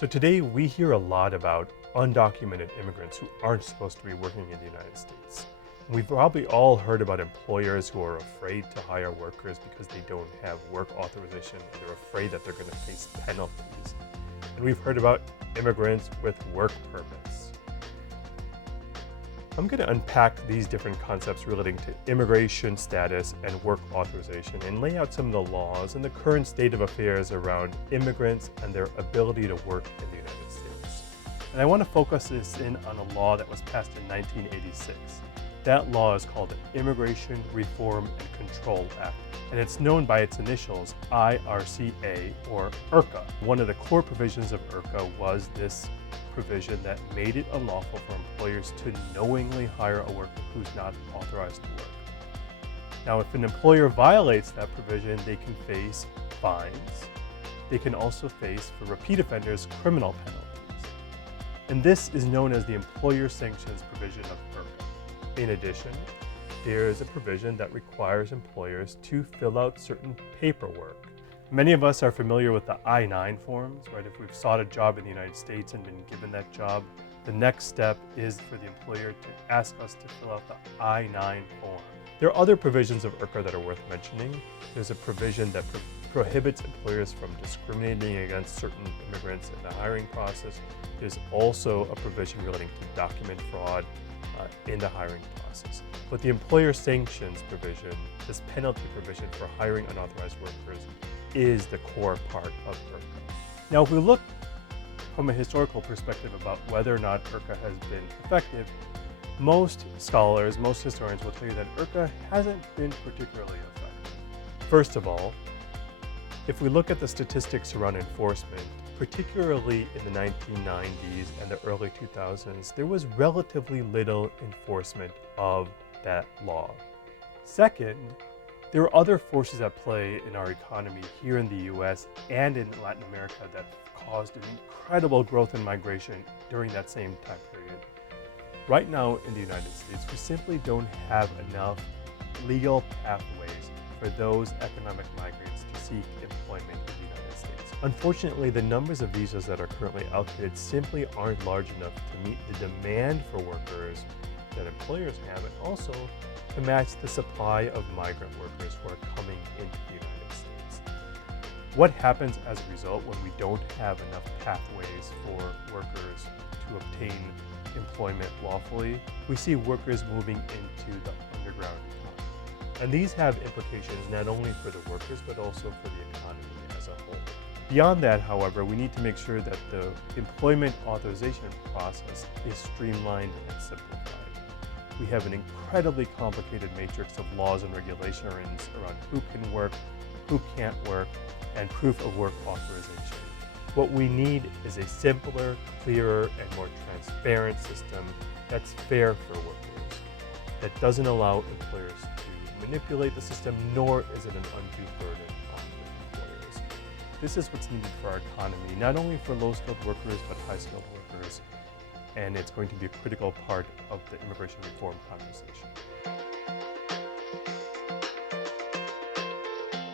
So today we hear a lot about undocumented immigrants who aren't supposed to be working in the United States. And we've probably all heard about employers who are afraid to hire workers because they don't have work authorization and they're afraid that they're going to face penalties. And we've heard about immigrants with work permits. I'm going to unpack these different concepts relating to immigration status and work authorization and lay out some of the laws and the current state of affairs around immigrants and their ability to work in the United States. And I want to focus this in on a law that was passed in 1986. That law is called the Immigration Reform and Control Act, and it's known by its initials IRCA or IRCA. One of the core provisions of IRCA was this provision that made it unlawful for employers to knowingly hire a worker who's not authorized to work. Now, if an employer violates that provision, they can face fines. They can also face, for repeat offenders, criminal penalties. And this is known as the employer sanctions provision of IRCA. In addition, there's a provision that requires employers to fill out certain paperwork. Many of us are familiar with the I-9 forms, right? If we've sought a job in the United States and been given that job, the next step is for the employer to ask us to fill out the I-9 form. There are other provisions of IRCA that are worth mentioning. There's a provision that prohibits employers from discriminating against certain immigrants in the hiring process. There's also a provision relating to document fraud in the hiring process. But the employer sanctions provision, this penalty provision for hiring unauthorized workers, is the core part of IRCA. Now, if we look from a historical perspective about whether or not IRCA has been effective, most scholars, most historians will tell you that IRCA hasn't been particularly effective. First of all, if we look at the statistics around enforcement, particularly in the 1990s and the early 2000s, there was relatively little enforcement of that law. Second, there are other forces at play in our economy here in the US and in Latin America that caused an incredible growth in migration during that same time period. Right now in the United States, we simply don't have enough legal pathways for those economic migrants to seek employment in the United States. Unfortunately, the numbers of visas that are currently allocated simply aren't large enough to meet the demand for workers that employers have, and also to match the supply of migrant workers who are coming into the United States. What happens as a result when we don't have enough pathways for workers to obtain employment lawfully? We see workers moving into the underground economy. And these have implications not only for the workers, but also for the economy as a whole. Beyond that, however, we need to make sure that the employment authorization process is streamlined and simplified. We have an incredibly complicated matrix of laws and regulations around who can work, who can't work, and proof of work authorization. What we need is a simpler, clearer, and more transparent system that's fair for workers, that doesn't allow employers to manipulate the system, nor is it an undue burden on the employers. This is what's needed for our economy, not only for low-skilled workers, but high-skilled workers. And it's going to be a critical part of the immigration reform conversation.